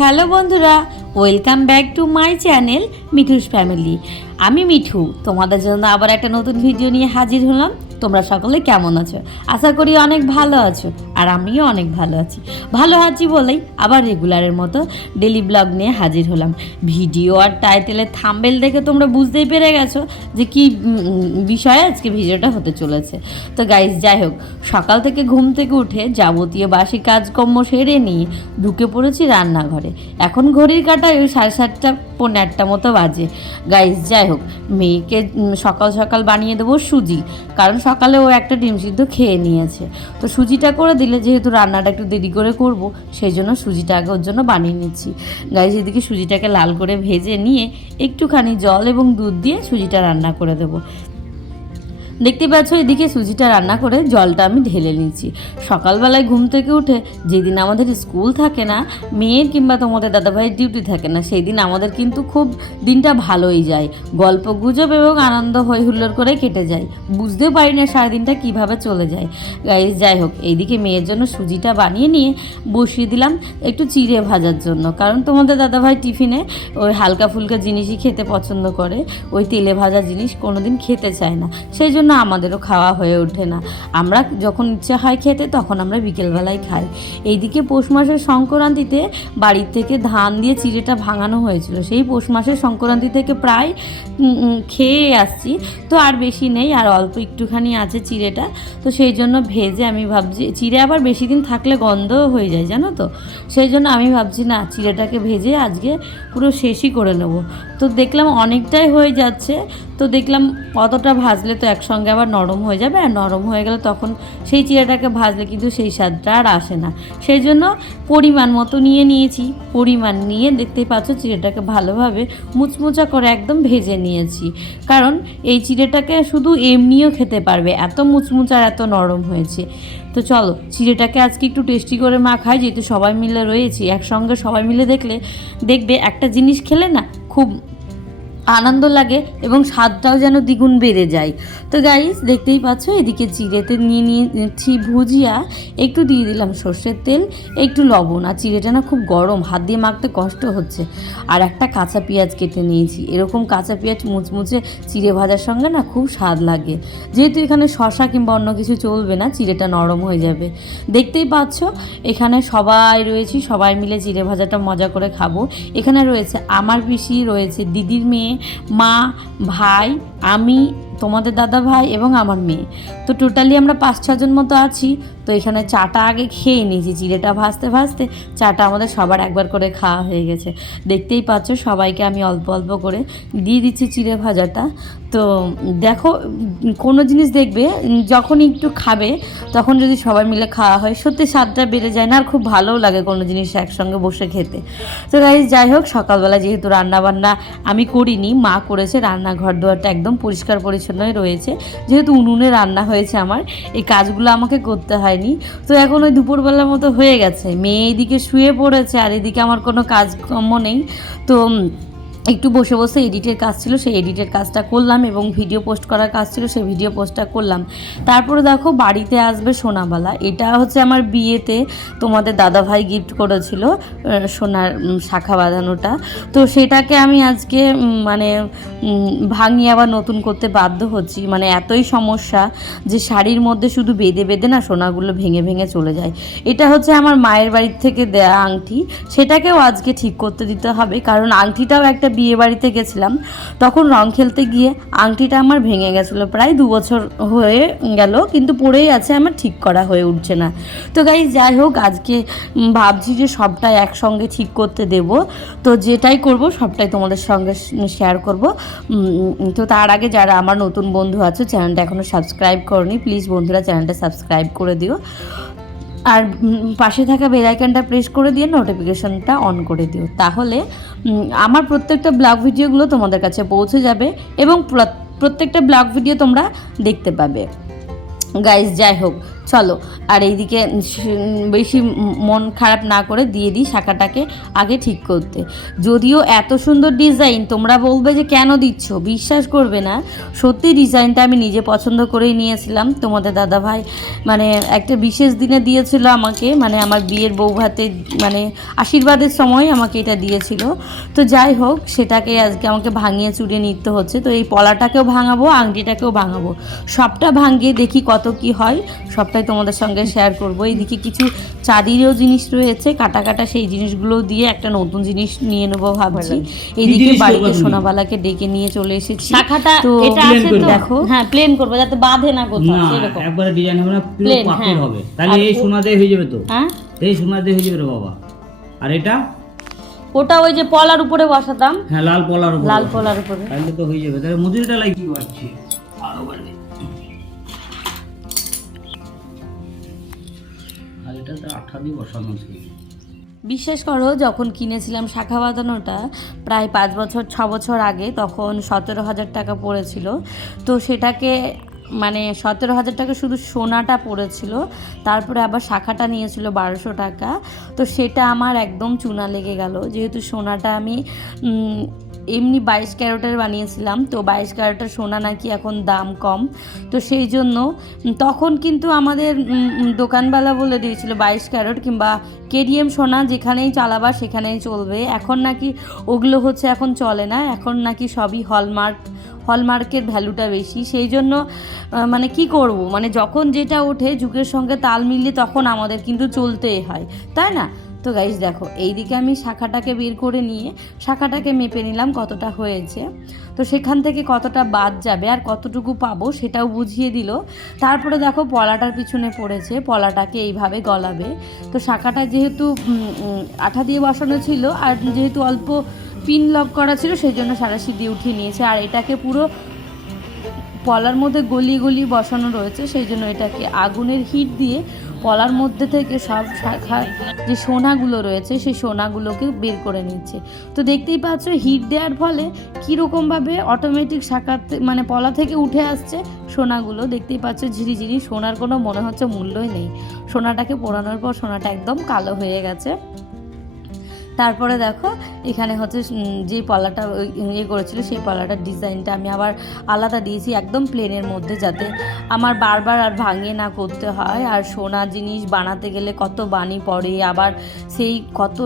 Hello বন্ধুরা, welcome back to my channel Mithu's family. আমি মিঠু, তোমাদের জন্য আবার একটা নতুন ভিডিও নিয়ে হাজির হলাম। তোমরা সকলে কেমন আছো? আশা করি অনেক ভালো আছো, আর আমিও অনেক ভালো আছি বলেই আবার রেগুলারের মতো ডেলি ব্লগ নিয়ে হাজির হলাম। ভিডিও আর টাইটেলের থাম্বনেল দেখে তোমরা বুঝতেই পেরে গেছো যে কি বিষয়ে আজকে ভিডিওটা হতে চলেছে। তো গাইস, যাই হোক, সকাল থেকে ঘুম থেকে উঠে যাবতীয় বাসি কাজকর্ম সেরে নিয়ে ঢুকে পড়েছি রান্নাঘরে। এখন ঘড়ির কাঁটায় ওই 7:30 পৌনে 8টা মতো বাজে। গাইস, যাই হোক, মেয়েকে সকাল সকাল বানিয়ে দেবো সুজি, কারণ সকালে ও একটা ডিম সিদ্ধ খেয়ে নিয়েছে। তো সুজিটা করে দিলে, যেহেতু রান্নাটা একটু দেরি করে করব, সেই জন্য সুজিটা আগে ওর জন্য বানিয়ে নিচ্ছি। গাইস, এদিকে সুজিটাকে লাল করে ভেজে নিয়ে একটুখানি জল এবং দুধ দিয়ে সুজিটা রান্না করে দেবো। দেখতে পাচ্ছ, এদিকে সুজিটা রান্না করে জলটা আমি ঢেলে নিচ্ছি। সকালবেলায় ঘুম থেকে উঠে যেদিন আমাদের স্কুল থাকে না, মেয়ের কিংবা তোমাদের দাদাভাইয়ের ডিউটি থাকে না, সেই দিন আমাদের কিন্তু খুব দিনটা ভালোই যায়। গল্প গুজব এবং আনন্দ হই হুল্লোড় করে কেটে যায়, বুঝতেও পারি না সারাদিনটা কীভাবে চলে যায়। গাইস, যাই হোক, এইদিকে মেয়ের জন্য সুজিটা বানিয়ে নিয়ে বসিয়ে দিলাম একটু চিড়ে ভাজার জন্য, কারণ তোমাদের দাদাভাই টিফিনে ওই হালকা ফুলকা জিনিসই খেতে পছন্দ করে, ওই তেলে ভাজা জিনিস কোনোদিন খেতে চায় না। সেই জন্য আমাদেরও খাওয়া হয়ে ওঠে না। আমরা যখন ইচ্ছে হয় খেতে, তখন আমরা বিকেলবেলায় খাই। এইদিকে পৌষ মাসের সংক্রান্তিতে বাড়ির থেকে ধান দিয়ে চিড়েটা ভাঙানো হয়েছিল। সেই পৌষ মাসের সংক্রান্তি থেকে প্রায় খেয়ে আসছি, তো আর বেশি নেই, আর অল্প একটুখানি আছে চিড়েটা। তো সেই জন্য ভেজে আমি ভাবছি, চিড়ে আবার বেশি দিন থাকলে গন্ধও হয়ে যায়, জানো তো। সেই জন্য আমি ভাবছি না, চিড়েটাকে ভেজে আজকে পুরো শেষই করে নেব। তো দেখলাম অনেকটাই হয়ে যাচ্ছে, তো দেখলাম অতটা ভাজলে তো একসঙ্গে আবার নরম হয়ে যাবে, আর নরম হয়ে গেলে তখন সেই চিড়েটাকে ভাজলে কিন্তু সেই স্বাদটা আর আসে না। সেই জন্য পরিমাণ মতো নিয়েছি। পরিমাণ নিয়ে দেখতেই পাচ্ছ, চিড়েটাকে ভালোভাবে মুচমুচা করে একদম ভেজে নিয়েছি, কারণ এই চিড়েটাকে শুধু এমনিও খেতে পারবে, এত মুচমুচা আর এত নরম হয়েছে। তো চলো, চিড়েটাকে আজকে একটু টেস্টি করে মাখাই, যেহেতু সবাই মিলে রয়েছি একসঙ্গে। সবাই মিলে দেখবে একটা জিনিস খেলে না খুব আনন্দ লাগে এবং স্বাদটাও যেন দ্বিগুণ বেড়ে যায়। তো গাইস, দেখতেই পাচ্ছ, এদিকে চিড়েতে নিয়ে নিয়েছি ভুজিয়া, একটু দিয়ে দিলাম সর্ষের তেল, একটু লবণ। আর চিড়েটা না খুব গরম, হাত দিয়ে মাখতে কষ্ট হচ্ছে। আর একটা কাঁচা পেঁয়াজ কেটে নিয়েছি। এরকম কাঁচা পেঁয়াজ মুচমুচে চিড়ে ভাজার সঙ্গে না খুব স্বাদ লাগে, যেহেতু এখানে শসা কিংবা অন্য কিছু চলবে না, চিড়েটা নরম হয়ে যাবে। দেখতেই পাচ্ছ, এখানে সবাই রয়েছি, সবাই মিলে চিড়ে ভাজাটা মজা করে খাবো। এখানে রয়েছে আমার পিসি, রয়েছে দিদির মেয়ে, মা, ভাই, আমি, তোমাদের দাদা ভাই এবং আমার মেয়ে। তো টোটালি আমরা 5-6 জন মতো আছি। তো এখানে চাটা আগে খেয়ে নিয়েছি, চিড়েটা ভাজতে ভাজতে চাটা আমাদের সবার একবার করে খাওয়া হয়ে গেছে। দেখতেই পাচ্ছ, সবাইকে আমি অল্প অল্প করে দিয়ে দিচ্ছি চিড়ে ভাজাটা। তো দেখো, কোনো জিনিস দেখবে যখন একটু খাবে, তখন যদি সবাই মিলে খাওয়া হয়, সত্যি স্বাদটা বেড়ে যায় না, আর খুব ভালোও লাগে কোনো জিনিস একসঙ্গে বসে খেতে। তো গাইস, যাই হোক, সকালবেলা যেহেতু রান্নাবান্না আমি করিনি, মা করেছে, রান্নাঘর দুয়ারটা একদম পরিষ্কার পরিচ্ছন্নই রয়েছে, যেহেতু উনুনে রান্না হয়েছে আমার, এই কাজগুলো আমাকে করতে হয়নি। তো এখন ওই দুপুরবেলার মতো হয়ে গেছে, মেয়ে এদিকে শুয়ে পড়েছে, আর এদিকে আমার কোনো কাজকর্ম নেই। তো একটু বসে বসে এডিটের কাজ ছিল, সেই এডিটের কাজটা করলাম, এবং ভিডিও পোস্ট করার কাজ ছিল, সেই ভিডিও পোস্টটা করলাম। তারপরে দেখো, বাড়িতে আসবে সোনাবালা। এটা হচ্ছে আমার বিয়েতে তোমাদের দাদাভাই গিফট করেছিল, সোনার শাখা বাঁধানোটা। তো সেটাকে আমি আজকে ভাঙিয়ে আবার নতুন করতে বাধ্য হচ্ছি। এতই সমস্যা যে শাড়ির মধ্যে শুধু বেঁধে বেঁধে না সোনাগুলো ভেঙে ভেঙে চলে যায়। এটা হচ্ছে আমার মায়ের বাড়ির থেকে দেয়া আংটি, সেটাকেও আজকে ঠিক করতে দিতে হবে, কারণ আংটিটাও একটা বিয়ে বাড়িতে গেছিলাম, তখন রং খেলতে গিয়ে আংটিটা আমার ভেঙে গেছিলো। প্রায় 2 বছর হয়ে গেল, কিন্তু পড়েই আছে, আমার ঠিক করা হয়ে উঠছে না। তো গাইস, যাই হোক, আজকে ভাবছি যে সবটাই একসঙ্গে ঠিক করতে দেব। তো যেটাই করব সবটাই তোমাদের সঙ্গে শেয়ার করব। তো তার আগে যারা আমার নতুন বন্ধু আছে, চ্যানেলটা এখনও সাবস্ক্রাইব করনি, প্লিজ বন্ধুরা চ্যানেলটা সাবস্ক্রাইব করে দিও, আর পাশে থাকা বেল আইকনটা প্রেস করে দিয়ে নোটিফিকেশনটা অন করে দিও। তাহলে আমার প্রত্যেকটা ব্লগ ভিডিওগুলো তোমাদের কাছে পৌঁছে যাবে, এবং প্রত্যেকটা ব্লগ ভিডিও তোমরা দেখতে পাবে। গাইস, যাই হোক, চলো আর এইদিকে বেশি মন খারাপ না করে দিয়ে দিই শাখাটাকে আগে ঠিক করতে। যদিও এত সুন্দর ডিজাইন, তোমরা বলবে যে কেন দিচ্ছ, বিশ্বাস করবে না, সত্যি ডিজাইনটা আমি নিজে পছন্দ করেই নিয়েছিলাম। তোমাদের দাদাভাই মানে একটা বিশেষ দিনে দিয়েছিল আমাকে, মানে আমার বিয়ের বউ ভাতে মানে আশীর্বাদের সময় আমাকে এটা দিয়েছিল। তো যাই হোক, সেটাকে আজকে আমাকে ভাঙিয়ে চুরিয়ে নিতে হচ্ছে। তো এই পলাটাকেও ভাঙাবো, আংটিটাকেও ভাঙাবো, সবটা ভাঙিয়ে দেখি কত কি হয়, সবটাই তোমাদের সঙ্গে শেয়ার করবো। এইদিকে কিছু চাঁদিরও জিনিস রয়েছে কাটা কাটা, সেই জিনিসগুলো দিয়ে একটা নতুন জিনিস নিয়ে নেবো ভাবছি। এইদিকে বাড়িতে সোনাবালাকে ডেকে নিয়ে চলে এসেছি। শাখাটা তো এটা আছে তো, দেখো হ্যাঁ প্লেন করবো যাতে বাঁধে না কোথাও, এরকম একবারে ডিজাইন হবে না, পুরো পাপের হবে। তাহলে এই সোনা দিয়ে হয়ে যাবে তো? হ্যাঁ এই সোনা দিয়ে হয়ে যাবে রে বাবা। আর এটা ওটা ওই যে পলার উপরে বসাতাম, হ্যাঁ লাল পলার উপরে, লাল পলার উপরে, তাহলে তো হয়ে যাবে। তাহলে মজুরিটা লাগি কি পাচ্ছি আরো বাড়বে। আর এটা তো আঠা দিয়ে বসানো ছিল। বিশ্বাস করো, যখন কিনেছিলাম শাখা বাঁধানোটা প্রায় 5 বছর 6 বছর আগে, তখন 17,000 টাকা পড়েছিল। তো সেটাকে মানে 17,000 টাকা শুধু সোনাটা পড়েছিল, তারপরে আবার শাখাটা নিয়েছিল 1200 টাকা। তো সেটা আমার একদম চুনা লেগে গেল, যেহেতু সোনাটা আমি এমনি 22 ক্যারেটের বানিয়েছিলাম। তো 22 ক্যারেটের সোনা নাকি এখন দাম কম, তো সেই জন্য তখন কিন্তু আমাদের দোকানওয়ালা বলে দিয়েছিল 22 ক্যারেট কিংবা কেডিএম সোনা যেখানেই চালাবা সেখানেই চলবে। এখন নাকি ওগুলো হচ্ছে এখন চলে না, এখন নাকি সবই হলমার্কের ভ্যালুটা বেশি। সেই জন্য মানে কি করব, মানে যখন যেটা ওঠে যুগের সঙ্গে তাল মিলিয়ে তখন আমাদের কিন্তু চলতেই হয়, তাই না? তো গাইস দেখো, এইদিকে আমি শাখাটাকে বের করে নিয়ে শাখাটাকে মেপে নিলাম কতটা হয়েছে। তো সেখান থেকে কতটা বাদ যাবে আর কতটুকু পাবো সেটাও বুঝিয়ে দিল। তারপরে দেখো পলাটার পিছনে পড়েছে, পলাটাকে এইভাবে গলাবে। তো শাখাটা যেহেতু আঠা দিয়ে বসানো ছিল আর যেহেতু অল্প পিন লক করা ছিল, সেই জন্য সারাশি দিয়ে উঠিয়ে নিয়েছে। আর এটাকে পুরো পলার মধ্যে গলিয়ে গলিয়ে বসানো রয়েছে, সেই জন্য এটাকে আগুনের হিট দিয়ে পলার মধ্যে থেকে সব শাখার যে সোনাগুলো রয়েছে সেই সোনাগুলোকে বের করে নিচ্ছে। তো দেখতেই পাচ্ছ হিট দেওয়ার ফলে কীরকমভাবে অটোমেটিক শাখাতে মানে পলা থেকে উঠে আসছে সোনাগুলো। দেখতেই পাচ্ছ ঝিরিঝিরি, সোনার কোনো মনে হচ্ছে মূল্যই নেই। সোনাটাকে পোড়ানোর পর সোনাটা একদম কালো হয়ে গেছে। তারপরে দেখো এখানে হচ্ছে যে পলাটা ইয়ে করেছিল সেই পলাটার ডিজাইনটা আমি আবার আলাদা দিয়েছি একদম প্লেনের মধ্যে, যাতে আমার বারবার আর ভাঙিয়ে না করতে হয়। আর সোনা জিনিস বানাতে গেলে কত বানি পড়ে, আবার সেই কত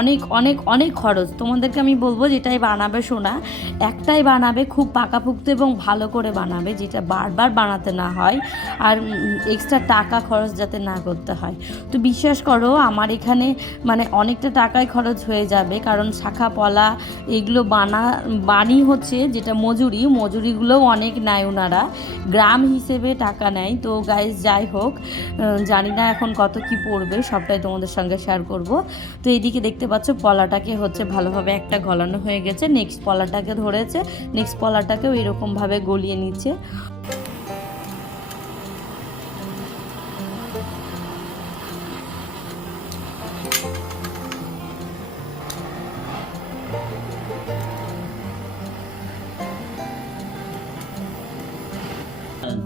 অনেক অনেক অনেক খরচ। তোমাদেরকে আমি বলবো যেটাই বানাবে সোনা, একটাই বানাবে খুব পাকাপুক্ত এবং ভালো করে বানাবে, যেটা বারবার বানাতে না হয় আর এক্সট্রা টাকা খরচ যাতে না করতে হয়। তো বিশ্বাস করো আমার এখানে মানে অনেকটা টাকাই খরচ হয়ে যাবে, কারণ শাখা পলা এগুলো বানি হচ্ছে যেটা মজুরিগুলোও অনেক নেয় ওনারা, গ্রাম হিসেবে টাকা নেয়। তো গাইস যাই হোক, জানি না এখন কত কি পড়বে, সবটাই তোমাদের সঙ্গে শেয়ার করব। তো এইদিকে দেখতে পাচ্ছ পলাটাকে হচ্ছে ভালোভাবে একটা গলানো হয়ে গেছে, নেক্সট পলাটাকে ধরেছে, নেক্সট পলাটাকেও এরকমভাবে গলিয়ে নিচ্ছে।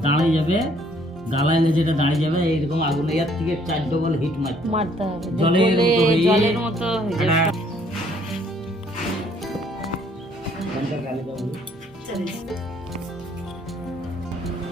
দাঁড়িয়ে যাবে গালাইলে, যেটা দাঁড়িয়ে যাবে এইরকম আগুনে এর থেকে 4 ডবল হিট মারতে হবে, জলের মতো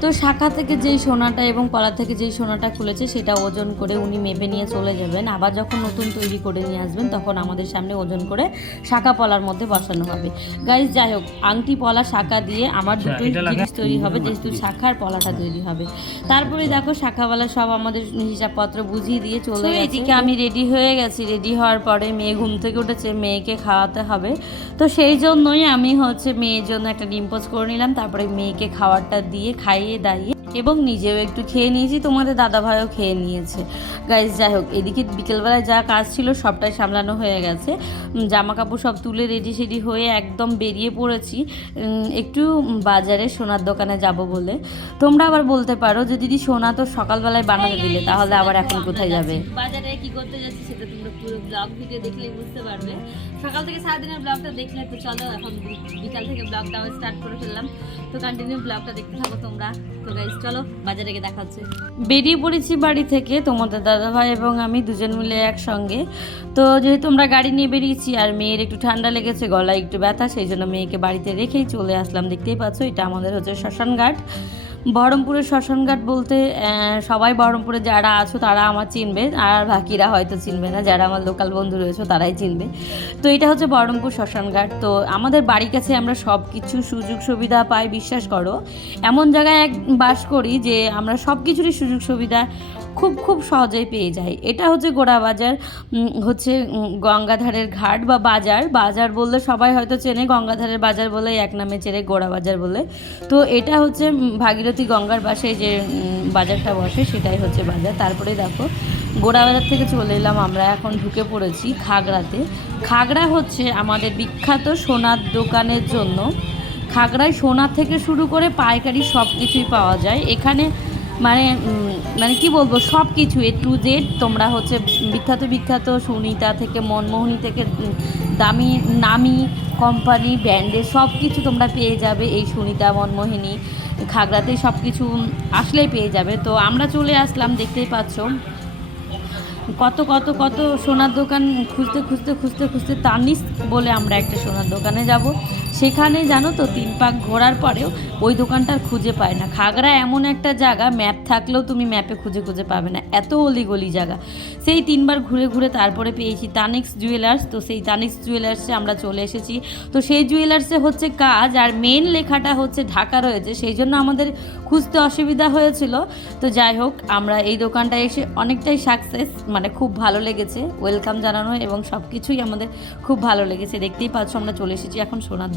তো শাখা থেকে যেই সোনাটা এবং পলা থেকে যেই সোনাটা খুলেছে সেটা ওজন করে উনি মেপে নিয়ে চলে যাবেন। আবার যখন নতুন তৈরি করে নিয়ে আসবেন তখন আমাদের সামনে ওজন করে শাখা পলার মধ্যে বসানো হবে। গাইস যাই হোক, আংটি পলা শাখা দিয়ে আমার দুটোই জিনিস তৈরি হবে, যেহেতু শাখার পলাটা তৈরি হবে। তারপরে দেখো শাখাওয়ালা সব আমাদের হিসাবপত্র বুঝিয়ে দিয়ে চলে গেছে। এদিকে আমি রেডি হয়ে গেছি, রেডি হওয়ার পরে মেয়ে ঘুম থেকে উঠেছে, মেয়েকে খাওয়াতে হবে। তো সেই জন্যই আমি হচ্ছে মেয়ের জন্য একটা ডিম পোচ করে নিলাম, তারপরে মেয়েকে খাবারটা দিয়ে খাইয়ে দাঁড়িয়ে এবং নিজেও একটু খেয়ে নিয়েছি, তোমাদের দাদাভাইও খেয়ে নিয়েছে। গাইস যাই হোক, এদিকে বিকেলবেলায় যা কাজ ছিল সবটাই সামলানো হয়ে গেছে, জামা কাপড় সব তুলে রেডি সেডি হয়ে একদম বেরিয়ে পড়েছি একটু বাজারে সোনার দোকানে যাব বলে। তোমরা আবার বলতে পারো যে দিদি সোনা তো সকালবেলায় বানাতে দিলে, তাহলে আবার এখন কোথায় যাবে? বাজারে কি করতে যাচ্ছি সেটা তোমরা পুরো ব্লগ ভিডিও দেখলেই বুঝতে পারবে। সকাল থেকে সারাদিনের ব্লগটা দেখলে তো চলো এখন বিকাল থেকে ব্লগটা স্টার্ট করে ফেললাম, তো কন্টিনিউ ব্লগটা দেখতে থাকো তোমরা। তো গাইস চলো বাজারে গিয়ে দেখা হচ্ছে। বেরিয়ে পড়েছি বাড়ি থেকে, তোমাদের দাদাভাই এবং আমি দুজন মিলে একসঙ্গে। তো যেহেতু আমরা গাড়ি নিয়ে বেরিয়েছি আর মেয়ের একটু ঠান্ডা লেগেছে, গলায় একটু ব্যথা, সেই জন্য মেয়েকে বাড়িতে রেখেই চলে আসলাম। দেখতেই পাচ্ছ এটা আমাদের হচ্ছে শ্মশানঘাট। বহরমপুরের শ্মশানঘাট বলতে সবাই বহরমপুরে যারা আছো তারা আমার চিনবে, আর বাকিরা হয়তো চিনবে না, যারা আমার লোকাল বন্ধু রয়েছে তারাই চিনবে। তো এটা হচ্ছে বহরমপুর শ্মশানঘাট। তো আমাদের বাড়ির কাছে আমরা সব কিছু সুযোগ সুবিধা পাই, বিশ্বাস করো। এমন জায়গায় বাস করি যে আমরা সব কিছুরই সুযোগ সুবিধা খুব খুব সহজেই পেয়ে যাই। এটা হচ্ছে গোড়া বাজার, হচ্ছে গঙ্গাধারের ঘাট বা বাজার। বাজার বললে সবাই হয়তো চেনে, গঙ্গাধারের বাজার বলে এক নামে চেনে গোড়া বাজার বলে। তো এটা হচ্ছে ভাগীরথী গঙ্গার পাশে যে বাজারটা বসে সেটাই হচ্ছে বাজার। তারপরে দেখো গোড়া বাজার থেকে চলে এলাম আমরা, এখন ঢুকে পড়েছি খাগড়াতে। খাগড়া হচ্ছে আমাদের বিখ্যাত সোনার দোকানের জন্য। খাগড়ায় সোনা থেকে শুরু করে পাইকারি সব কিছুই পাওয়া যায় এখানে। মানে কি বলবো, সব কিছু A to Z তোমরা হচ্ছে বিখ্যাত সুনিতা থেকে মনমোহিনী থেকে দামি নামি কোম্পানি ব্র্যান্ডের সব কিছু তোমরা পেয়ে যাবে এই সুনিতা মনমোহিনী খাগড়াতে, সব কিছু আসলেই পেয়ে যাবে। তো আমরা চলে আসলাম, দেখতেই পাচ্ছ কত কত কত সোনার দোকান খুঁজতে তানিস বলে আমরা একটা সোনার দোকানে যাব। সেখানে জানো তো 3 পাক ঘোরার পরেও ওই দোকানটার খুঁজে পায় না। খাগড়া এমন একটা জায়গা, ম্যাপ থাকলেও তুমি ম্যাপে খুঁজে পাবে না, এত অলিগলি জায়গা। সেই 3 বার ঘুরে তারপরে পেয়েছি তানিক্স জুয়েলার্স। তো সেই তানিক্স জুয়েলার্সে আমরা চলে এসেছি। তো সেই জুয়েলার্সে হচ্ছে কাজ, আর মেন লেখাটা হচ্ছে ঢাকা রয়েছে, সেই জন্য আমাদের খুঁজতে অসুবিধা হয়েছিল। তো যাই হোক, আমরা এই দোকানটায় এসে অনেকটাই সাকসেস, মানে খুব ভালো লেগেছে, ওয়েলকাম জানানো এবং সব কিছুই আমাদের খুব ভালো লেগেছে। দেখতেই পাচ্ছ আমরা চলে এসেছি এখন সোনার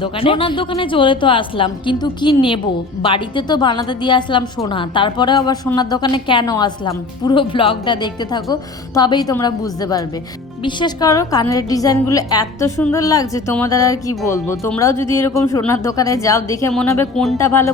দোকানে চলে তো আসলাম, কিন্তু কি নেব, বাড়িতে তো বানাতে দিয়ে আসলাম সোনা, তারপরে আবার সোনার দোকানে কেন আসলাম, পুরো ব্লগটা দেখতে থাকো তবেই তোমরা বুঝতে পারবে। বিশ্বাস করো কানের ডিজাইনগুলো এত সুন্দর লাগছে, তোমাদের আর কি বলবো। তোমরাও যদি এরকম সোনার দোকানে যাও, দেখে মনে হবে কোনটা ভালো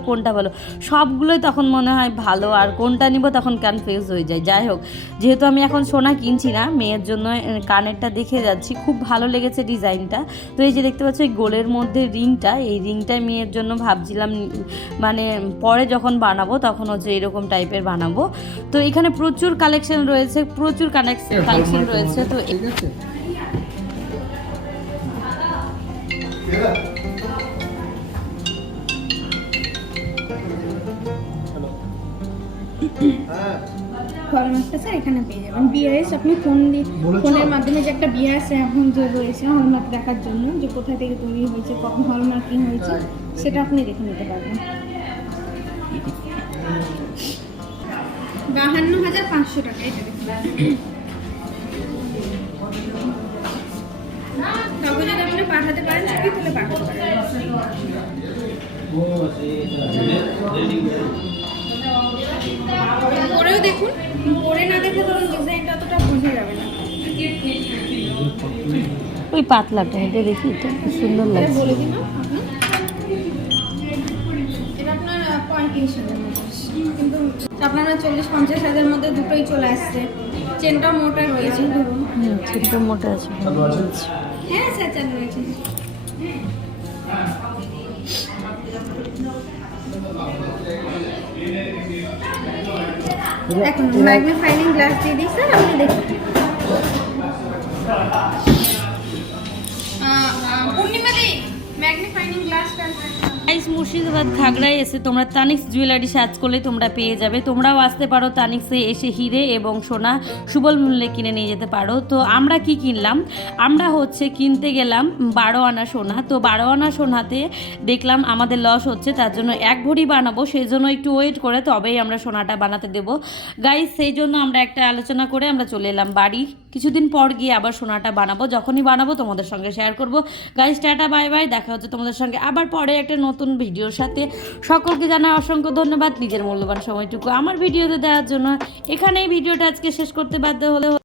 সবগুলোই তখন মনে হয় ভালো, আর কোনটা নিব তখন কনফিউজ হয়ে যায়। যাই হোক, যেহেতু আমি এখন সোনা কিনছি না, মেয়ের জন্য কানেরটা দেখে যাচ্ছি, খুব ভালো লেগেছে ডিজাইনটা। তো এই যে দেখতে পাচ্ছ এই গোলের মধ্যে রিংটা, এই রিংটা মেয়ের জন্য ভাবছিলাম মানে পরে যখন বানাবো তখন হচ্ছে এরকম টাইপের বানাবো। তো এখানে প্রচুর কালেকশন রয়েছে, তো হলমার্কটা স্যার এখানে পেয়ে যাবেন। বিআইএস আপনি ফোনের মাধ্যমে যে একটা বিআইএস এখন যে রয়েছে হলমার্ক দেখার জন্য, যে কোথা থেকে তৈরি হয়েছে, কখন হলমার্কিং হয়েছে, সেটা আপনি দেখে নিতে পারবেন। 52,500 টাকা এটা দেখুন। কাগজে যদি আপনি পাঠাতে পারেন ছবি তুলে পাঠাতে পারেন। পরেও দেখুন, পরে না দেখে ধরুন ডিজাইনটা অতটা বোঝা যাবে না। ওই পাতলাটা এটা দেখি, এটা খুব সুন্দর লাগছে। বলে দিন এটা আপনার 35,000 মতো, কিন্তু আপনারা 40-50 হাজার মধ্যে দুটোই চলে আসছে। চেনটা মোটা রয়েছে ধরুন, চেনটা মোটা আছে। হ্যাঁ স্যার চেন রয়েছে। এখন ম্যাগনিফাইং গ্লাস দিয়ে দিই স্যার, আপনি দেখুন। পূর্ণিমা দি ম্যাগনিফাইং গ্লাসটা। গাইস, মুর্শিদাবাদ খাগড়ায় এসে তোমরা তানিক্স জুয়েলারি সার্চ করলে তোমরা পেয়ে যাবে। তোমরাও আসতে পারো তানিক্সে, এসে হিরে এবং সোনা সুবল মূল্যে কিনে নিয়ে যেতে পারো। তো আমরা কি কিনলাম, আমরা হচ্ছে কিনতে গেলাম 12 আনা সোনা। তো 12 আনা সোনাতে দেখলাম আমাদের লস হচ্ছে, তার জন্য 1 ভরি বানাবো, সেই জন্য একটু ওয়েট করে তবেই আমরা সোনাটা বানাতে দেবো গাইস। সেই জন্য আমরা একটা আলোচনা করে আমরা চলে এলাম বাড়ি। কিছুদিন পর গিয়ে আবার সোনাটা বানাবো, যখনই বানাবো তোমাদের সঙ্গে শেয়ার করবো। গাইস টাটা বাই বাই, দেখা হচ্ছে তোমাদের সঙ্গে আবার পরে একটা নতুন ভিডিওর সাথে। সকলকে জানাই অসংখ্য ধন্যবাদ নিজের মূল্যবান সময়টুকু আমার ভিডিওতে দেওয়ার জন্য। এখানেই ভিডিওটা আজকে শেষ করতে বাধ্য হলে